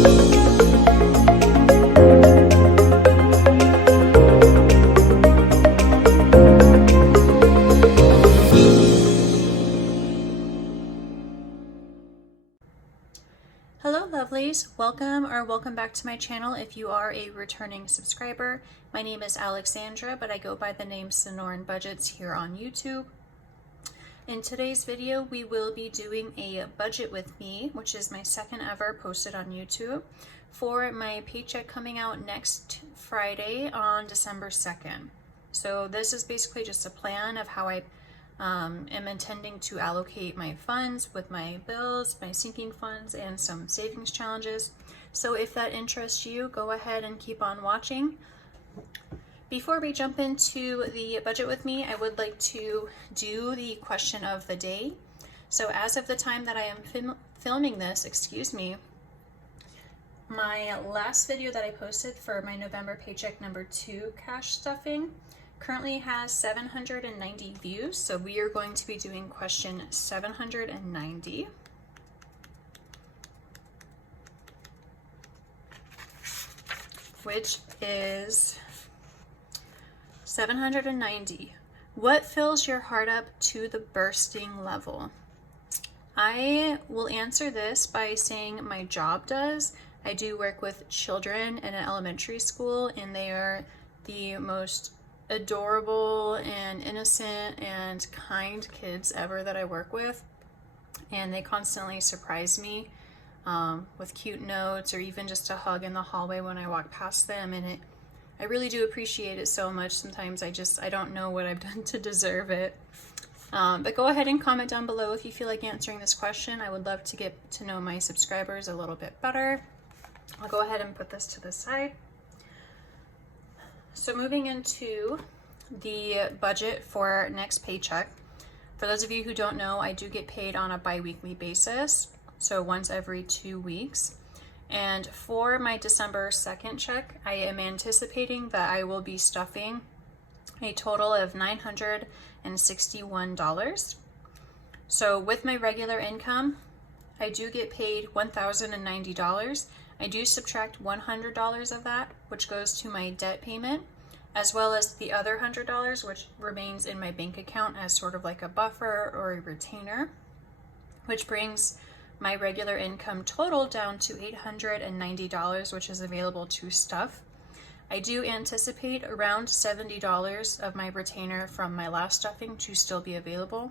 Hello lovelies, welcome back to my channel if you are a returning subscriber. My name is Alexandra, but I go by the name Sonoran Budgets here on YouTube. In today's video, we will be doing a budget with me, which is my second ever posted on YouTube, for my paycheck coming out next Friday on December 2nd. So this is basically just a plan of how I am intending to allocate my funds with my bills, my sinking funds, and some savings challenges. So if that interests you, go ahead and keep on watching. Before we jump into the budget with me, I would like to do the question of the day. So as of the time that I am filming this, my last video that I posted for my November paycheck number 2 cash stuffing currently has 790 views, so we are going to be doing question 790. Which is 790. What fills your heart up to the bursting level? I will answer this by saying my job does. I do work with children in an elementary school, and they are the most adorable and innocent and kind kids ever that I work with, and they constantly surprise me with cute notes or even just a hug in the hallway when I walk past them, and I really do appreciate it so much. Sometimes I don't know what I've done to deserve it. But go ahead and comment down below if you feel like answering this question. I would love to get to know my subscribers a little bit better. I'll go ahead and put this to the side. So moving into the budget for next paycheck. For those of you who don't know, I do get paid on a bi-weekly basis, so once every 2 weeks. And for my December 2nd check, I am anticipating that I will be stuffing a total of $961. So with my regular income, I do get paid $1,090. I do subtract $100 of that, which goes to my debt payment, as well as the other $100, which remains in my bank account as sort of like a buffer or a retainer, which brings my regular income total down to $890, which is available to stuff. I do anticipate around $70 of my retainer from my last stuffing to still be available.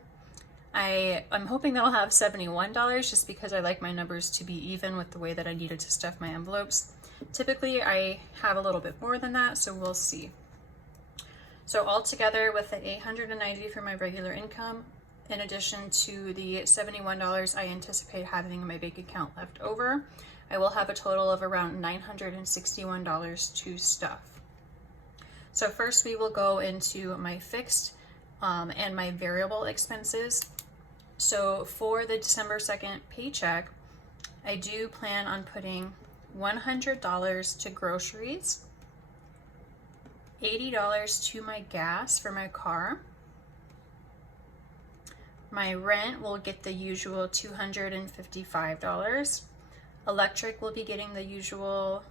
I'm hoping that I'll have $71 just because I like my numbers to be even with the way that I needed to stuff my envelopes. Typically, I have a little bit more than that, so we'll see. So altogether, with the $890 for my regular income, in addition to the $71 I anticipate having in my bank account left over, I will have a total of around $961 to stuff. So first we will go into my fixed and my variable expenses. So for the December 2nd paycheck, I do plan on putting $100 to groceries, $80 to my gas for my car. My rent will get the usual $255. Electric will be getting the usual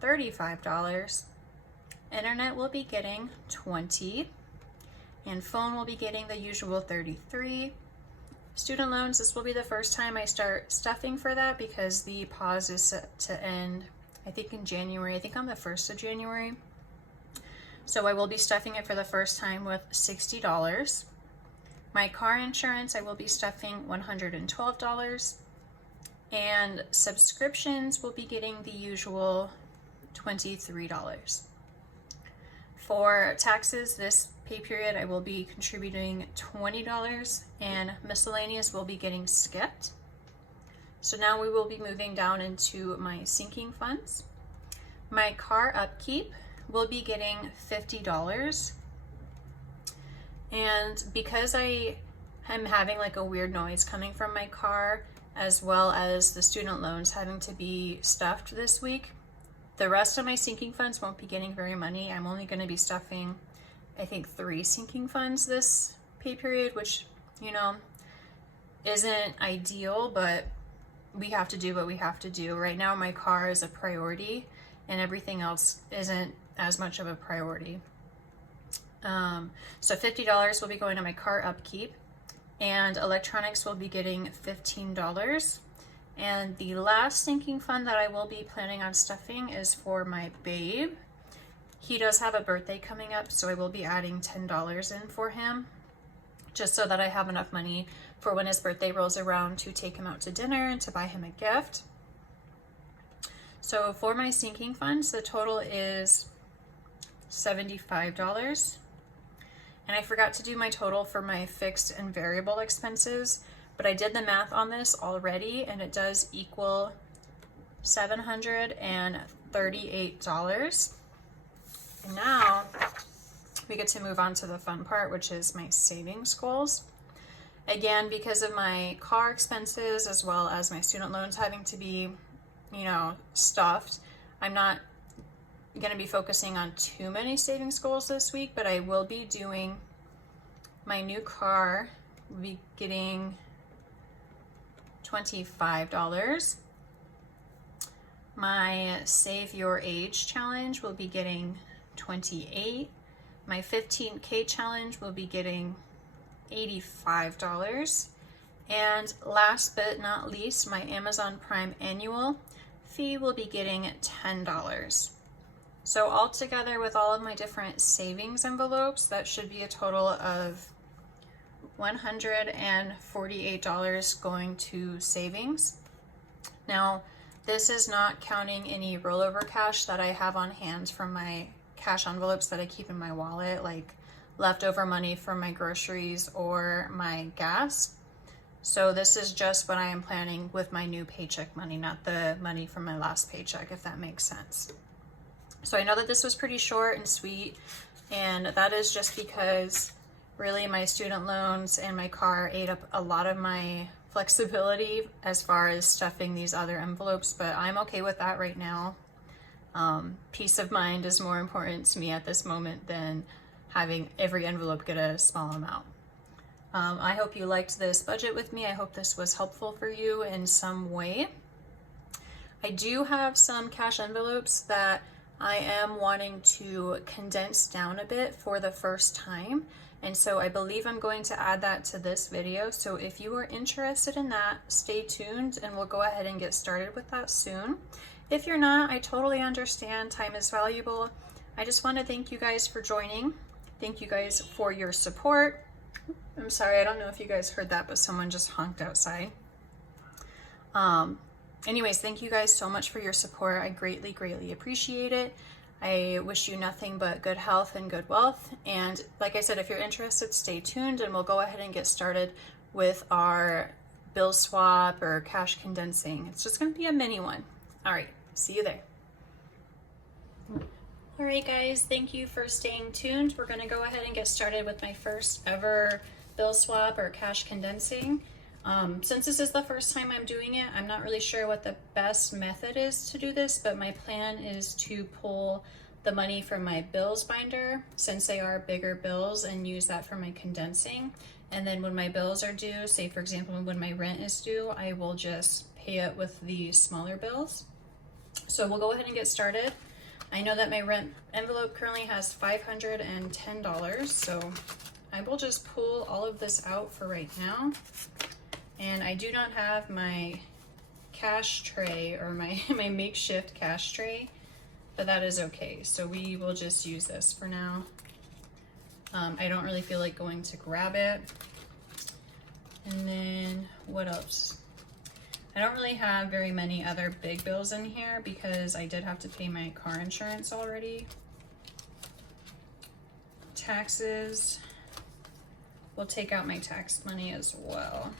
$35. Internet will be getting $20. And phone will be getting the usual $33. Student loans, this will be the first time I start stuffing for that because the pause is set to end, I think in January, I think on the 1st of January. So I will be stuffing it for the first time with $60. My car insurance, I will be stuffing $112. And subscriptions will be getting the usual $23. For taxes this pay period, I will be contributing $20, and miscellaneous will be getting skipped. So now we will be moving down into my sinking funds. My car upkeep will be getting $50. And because I am having like a weird noise coming from my car, as well as the student loans having to be stuffed this week, the rest of my sinking funds won't be getting very money. I'm only going to be stuffing, I think, 3 sinking funds this pay period, which, you know, isn't ideal, but we have to do what we have to do. Right now my car is a priority and everything else isn't as much of a priority. So $50 will be going to my car upkeep, and electronics will be getting $15. And the last sinking fund that I will be planning on stuffing is for my babe. He does have a birthday coming up, so I will be adding $10 in for him, just so that I have enough money for when his birthday rolls around to take him out to dinner and to buy him a gift. So for my sinking funds, the total is $75. And I forgot to do my total for my fixed and variable expenses, but I did the math on this already and it does equal $738. And now we get to move on to the fun part, which is my savings goals. Again, because of my car expenses as well as my student loans having to be, stuffed, I'm not going to be focusing on too many savings goals this week, but I will be doing my new car, will be getting $25. My Save Your Age challenge will be getting $28. My 15K challenge will be getting $85. And last but not least, my Amazon Prime annual fee will be getting $10. So altogether with all of my different savings envelopes, that should be a total of $148 going to savings. Now, this is not counting any rollover cash that I have on hand from my cash envelopes that I keep in my wallet, like leftover money from my groceries or my gas. So this is just what I am planning with my new paycheck money, not the money from my last paycheck, if that makes sense. So I know that this was pretty short and sweet, and that is just because really my student loans and my car ate up a lot of my flexibility as far as stuffing these other envelopes, but I'm okay with that right now. Peace of mind is more important to me at this moment than having every envelope get a small amount. I hope you liked this budget with me. I hope this was helpful for you in some way. I do have some cash envelopes that I am wanting to condense down a bit for the first time. And so I believe I'm going to add that to this video. So if you are interested in that, stay tuned and we'll go ahead and get started with that soon. If you're not, I totally understand. Time is valuable. I just want to thank you guys for joining. Thank you guys for your support. I'm sorry, I don't know if you guys heard that, but someone just honked outside. Anyways, thank you guys so much for your support. I greatly, greatly appreciate it. I wish you nothing but good health and good wealth. And like I said, if you're interested, stay tuned and we'll go ahead and get started with our bill swap or cash condensing. It's just going to be a mini one. All right, see you there. All right, guys, thank you for staying tuned. We're going to go ahead and get started with my first ever bill swap or cash condensing. Since this is the first time I'm doing it, I'm not really sure what the best method is to do this, but my plan is to pull the money from my bills binder, since they are bigger bills, and use that for my condensing. And then when my bills are due, say for example, when my rent is due, I will just pay it with the smaller bills. So we'll go ahead and get started. I know that my rent envelope currently has $510, so I will just pull all of this out for right now. And I do not have my cash tray or my makeshift cash tray, but that is okay. So we will just use this for now. I don't really feel like going to grab it. And then what else? I don't really have very many other big bills in here because I did have to pay my car insurance already. Taxes. We'll take out my tax money as well,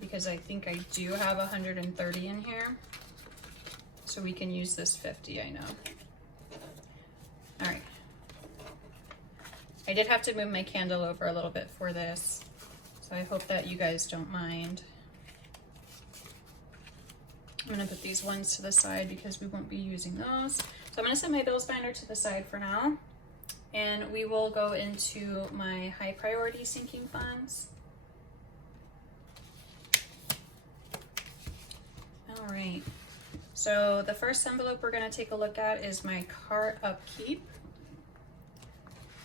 because I think I do have 130 in here. So we can use this 50, I know. All right. I did have to move my candle over a little bit for this, so I hope that you guys don't mind. I'm gonna put these ones to the side because we won't be using those. So I'm gonna set my bills binder to the side for now, and we will go into my high priority sinking funds. All right, so the first envelope we're going to take a look at is my car upkeep.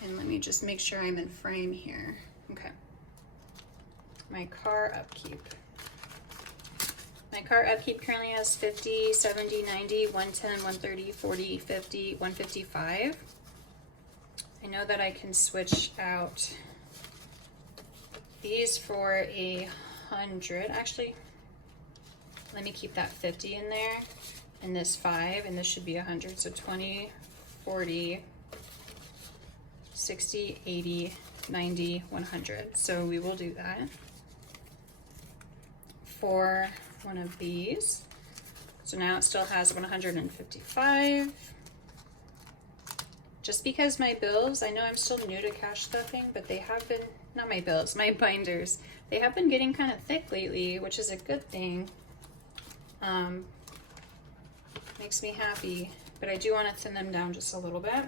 And let me just make sure I'm in frame here. Okay. My car upkeep. My car upkeep currently has 50, 70, 90, 110, 130, 40, 50, 155. I know that I can switch out these for 100. Actually, let me keep that 50 in there and this 5, and this should be 100. So 20, 40, 60, 80, 90, 100. So we will do that for one of these. So now it still has 155. Just because my bills, I know I'm still new to cash stuffing, but they have been, not my bills, my binders, they have been getting kind of thick lately, which is a good thing. Makes me happy, but I do want to thin them down just a little bit.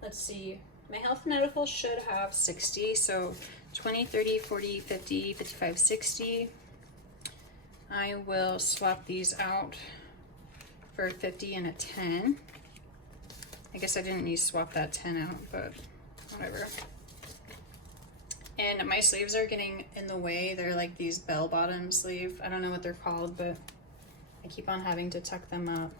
Let's see, my health and medical should have 60, so 20, 30, 40, 50, 55, 60. I will swap these out for 50 and a 10. I guess I didn't need to swap that 10 out, but whatever. And my sleeves are getting in the way. They're like these bell-bottom sleeve. I don't know what they're called, but I keep on having to tuck them up.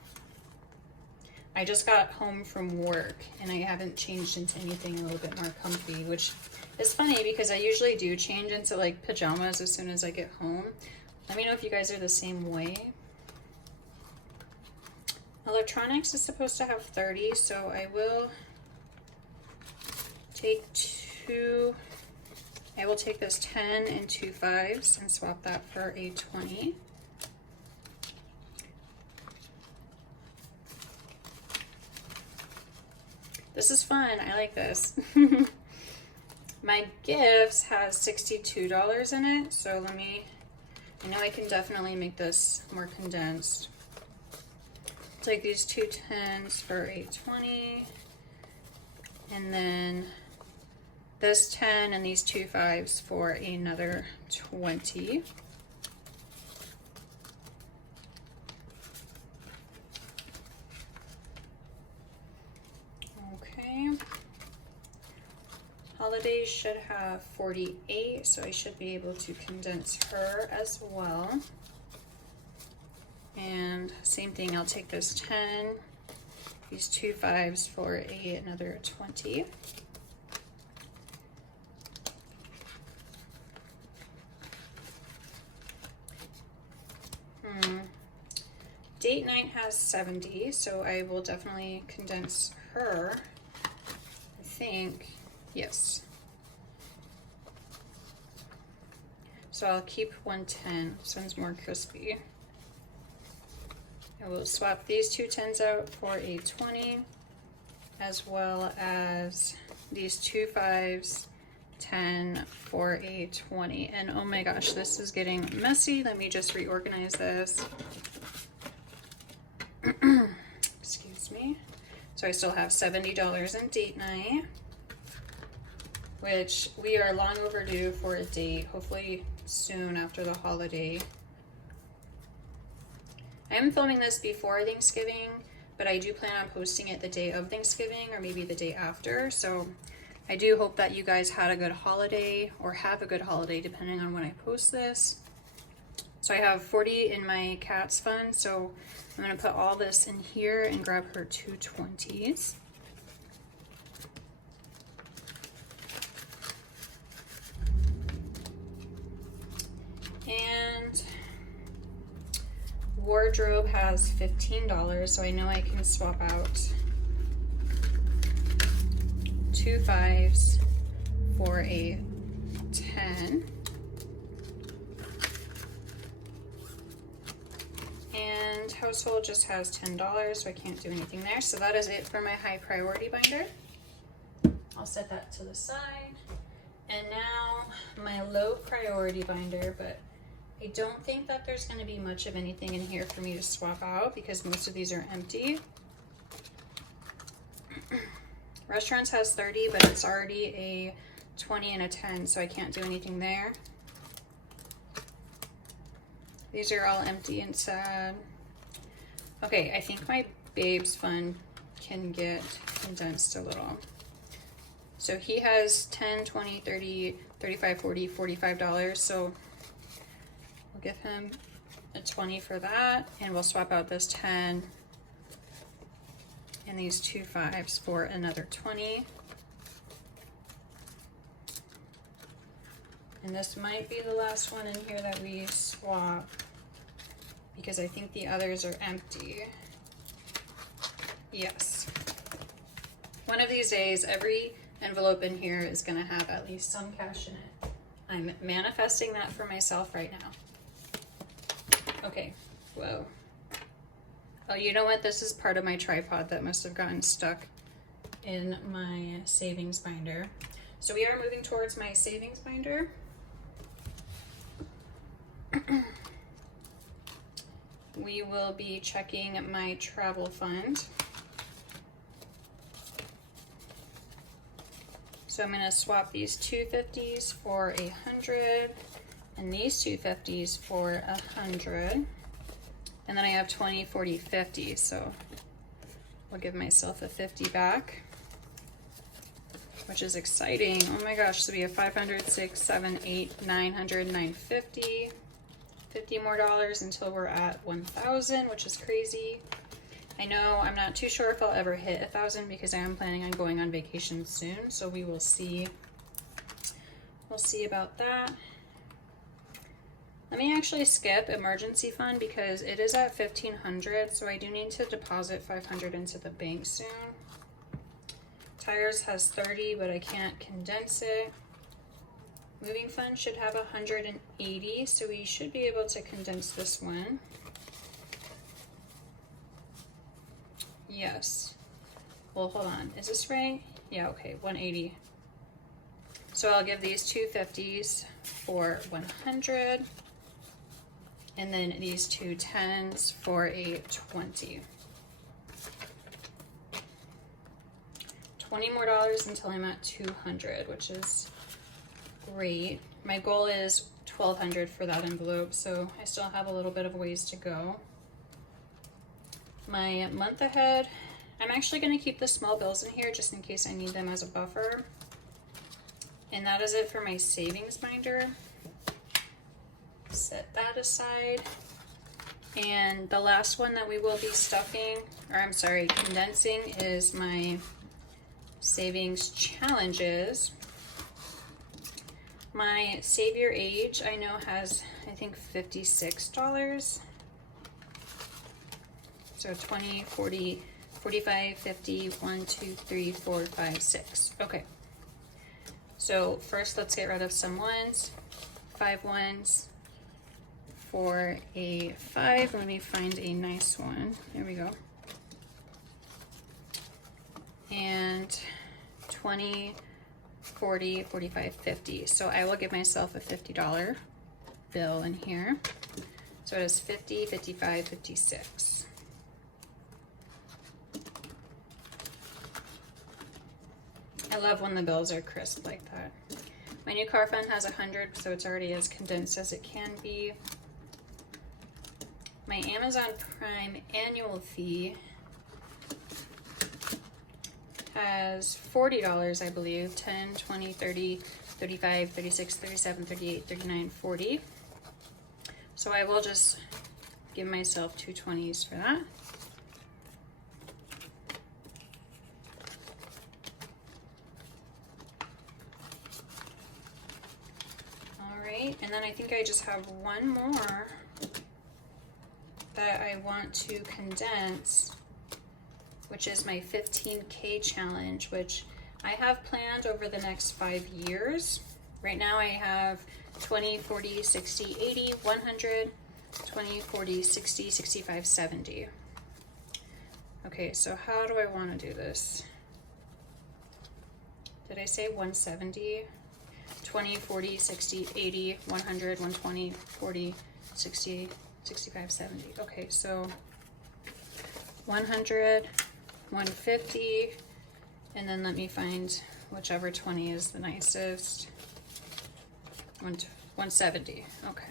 I just got home from work and I haven't changed into anything a little bit more comfy, which is funny because I usually do change into like pajamas as soon as I get home. Let me know if you guys are the same way. Electronics is supposed to have 30, so I will take this 10 and 2 5s and swap that for a 20. This is fun, I like this. My gifts has $62 in it, so I know I can definitely make this more condensed. Take these 2 10s for a 20, and then this 10 and these 2 5s for another 20. Okay. Holidays should have 48, so I should be able to condense her as well. And same thing, I'll take this 10, these 2 5s for another 20. Date night has 70, so I will definitely condense her. I think, yes. So I'll keep 110, this one's more crispy. I will swap these 2 10s out for a 20, as well as these 2 5s, 10 for a 20. And oh my gosh, this is getting messy. Let me just reorganize this. Excuse me. So I still have $70 in date night, which we are long overdue for a date, hopefully soon after the holiday. I am filming this before Thanksgiving, but I do plan on posting it the day of Thanksgiving or maybe the day after. So I do hope that you guys had a good holiday or have a good holiday depending on when I post this. So I have 40 in my cat's fund, so I'm going to put all this in here and grab her 2 20s. And wardrobe has $15, so I know I can swap out 2 5s for a 10. And household just has $10, so I can't do anything there. So that is it for my high priority binder. I'll set that to the side. And now my low priority binder, but I don't think that there's going to be much of anything in here for me to swap out because most of these are empty. Restaurants has 30, but it's already a 20 and a 10, so I can't do anything there. These are all empty and sad. Okay, I think my Babes Fund can get condensed a little. So he has 10, 20, 30, 35, 40, $45. So we'll give him a 20 for that, and we'll swap out this 10 and these 2 5s for another 20. And this might be the last one in here that we swap, because I think the others are empty. Yes. One of these days, every envelope in here is gonna have at least some cash in it. I'm manifesting that for myself right now. Okay, whoa. Oh, you know what? This is part of my tripod that must have gotten stuck in my savings binder. So we are moving towards my savings binder. We will be checking my travel fund. So I'm gonna swap these 250s for 100 and these 250s for 100. And then I have 20, 40, 50. So I'll give myself a 50 back, which is exciting. Oh my gosh, so we have 500, 6, 7, 8, 900, 950. 50 more dollars until we're at 1,000, which is crazy. I know I'm not too sure if I'll ever hit 1,000 because I am planning on going on vacation soon, so we will see. We'll see about that. Let me actually skip emergency fund because it is at 1,500, so I do need to deposit 500 into the bank soon. Tires has 30, but I can't condense it. Moving fund should have 180, so we should be able to condense this one. Yes. Well, hold on. Is this right? Yeah, okay, 180. So I'll give these 250s for 100, and then these 210s for a 20. 20 more dollars until I'm at 200, which is great. My goal is 1,200 for that envelope, so I still have a little bit of ways to go. My month ahead, I'm actually going to keep the small bills in here just in case I need them as a buffer. And that is it for my savings binder. Set that aside. And the last one that we will be stuffing, or I'm sorry, condensing, is my savings challenges. My Save Your Age, I know, has, I think, $56. So 20, 40, 45, 50, 1, 2, 3, 4, 5, 6. Okay. So first let's get rid of some ones. 5 ones for a 5. Let me find a nice one. There we go. And 20, 40, 45, 50. So I will give myself a $50 bill in here. So it is 50, 55, 56. I love when the bills are crisp like that. My new car fund has 100, so it's already as condensed as it can be. My Amazon Prime annual fee has $40, I believe. 10, 20, 30, 35, 36, 37, 38, 39, 40. So I will just give myself 2 20s for that. All right, and then I think I just have one more that I want to condense, which is my 15K challenge, which I have planned over the next 5 years. Right now I have 20, 40, 60, 80, 100, 20, 40, 60, 65, 70. Okay, so how do I want to do this? Did I say 170? 20, 40, 60, 80, 100, 120, 40, 60, 65, 70. Okay, so 100, 150, and then let me find whichever 20 is the nicest. 170. Okay.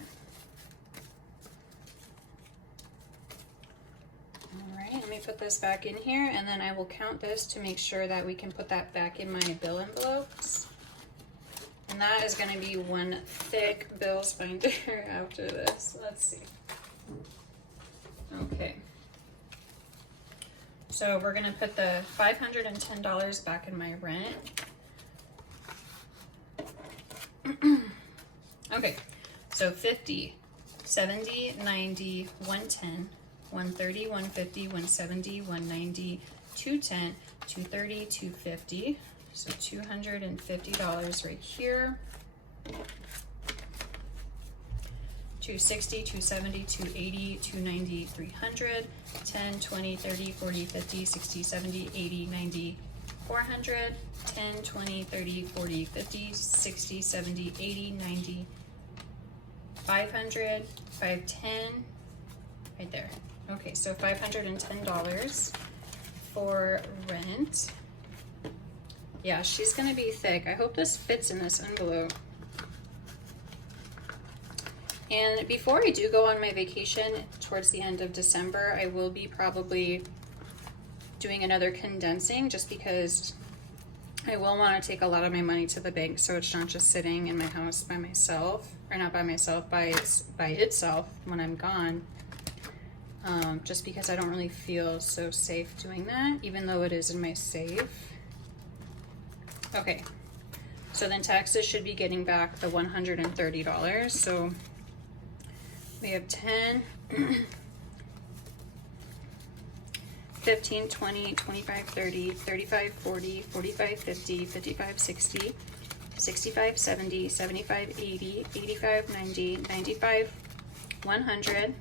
me put this back in here, and then I will count this to make sure that we can put that back in my bill envelopes. And that is going to be one thick bills binder after this. Let's see. Okay. So we're going to put the $510 back in my rent. Okay, so 50, 70, 90, 110, 130, 150, 170, 190, 210, 230, 250. So $250 right here. 260, 270, 280, 290, 300, 10, 20, 30, 40, 50, 60, 70, 80, 90, 400, 10, 20, 30, 40, 50, 60, 70, 80, 90, 500, 510, right there. Okay, so $510 for rent. Yeah, she's gonna be thick. I hope this fits in this envelope. And before I do go on my vacation towards the end of December, I will be probably doing another condensing, just because I will want to take a lot of my money to the bank, so it's not just sitting in my house by myself, or not by myself, by itself when I'm gone. Just because I don't really feel so safe doing that, even though it is in my safe. Okay, so then taxes should be getting back the $130. So we have 10, 15, 20, 25, 30, 35, 40, 45, 50, 55, 60, 65, 70, 75, 80, 85, 90, 95, 100,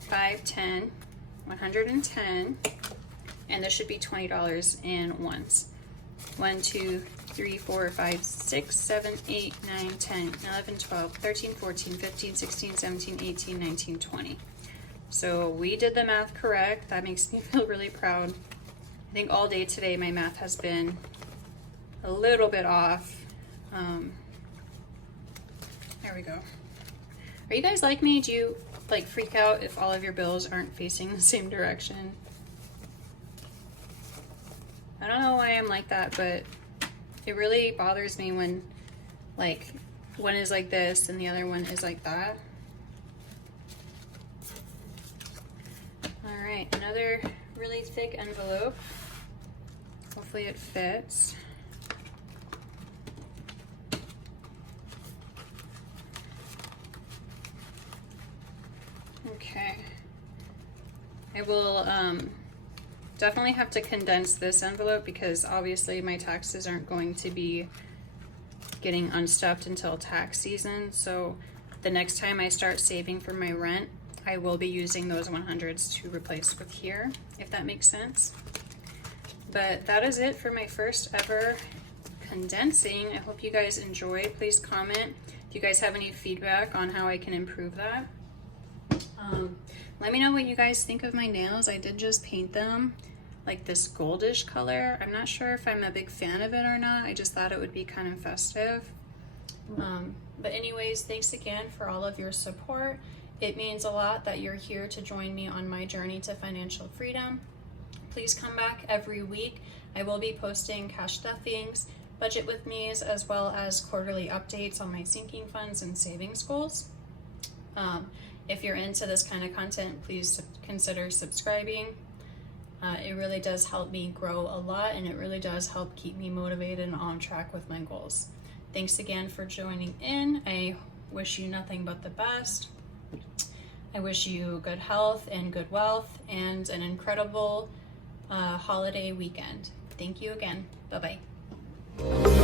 5, 10, 110, and this should be $20 in ones. 1, 2, 3, 4, 5, 6, 7, 8, 9, 10, 11, 12, 13, 14, 15, 16, 17, 18, 19, 20. So we did the math correct. That makes me feel really proud. I think all day today my math has been a little bit off. There we go. Are you guys like me? Do you like freak out if all of your bills aren't facing the same direction? I don't know why I'm like that, but it really bothers me when like one is like this and the other one is like that. All right, another really thick envelope. Hopefully it fits. Okay. I will definitely have to condense this envelope because obviously my taxes aren't going to be getting unstuffed until tax season. So the next time I start saving for my rent, I will be using those 100s to replace with here, if that makes sense. But that is it for my first ever condensing. I hope you guys enjoy. Please comment if you guys have any feedback on how I can improve that. Let me know what you guys think of my nails. I did just paint them like this goldish color. I'm not sure if I'm a big fan of it or not. I just thought it would be kind of festive. But anyways, thanks again for all of your support. It means a lot that you're here to join me on my journey to financial freedom. Please come back every week. I will be posting cash stuffings, budget with me's, as well as quarterly updates on my sinking funds and savings goals. If you're into this kind of content, please consider subscribing. It really does help me grow a lot, and it really does help keep me motivated and on track with my goals. Thanks again for joining in. I wish you nothing but the best. I wish you good health and good wealth and an incredible holiday weekend. Thank you again. Bye-bye.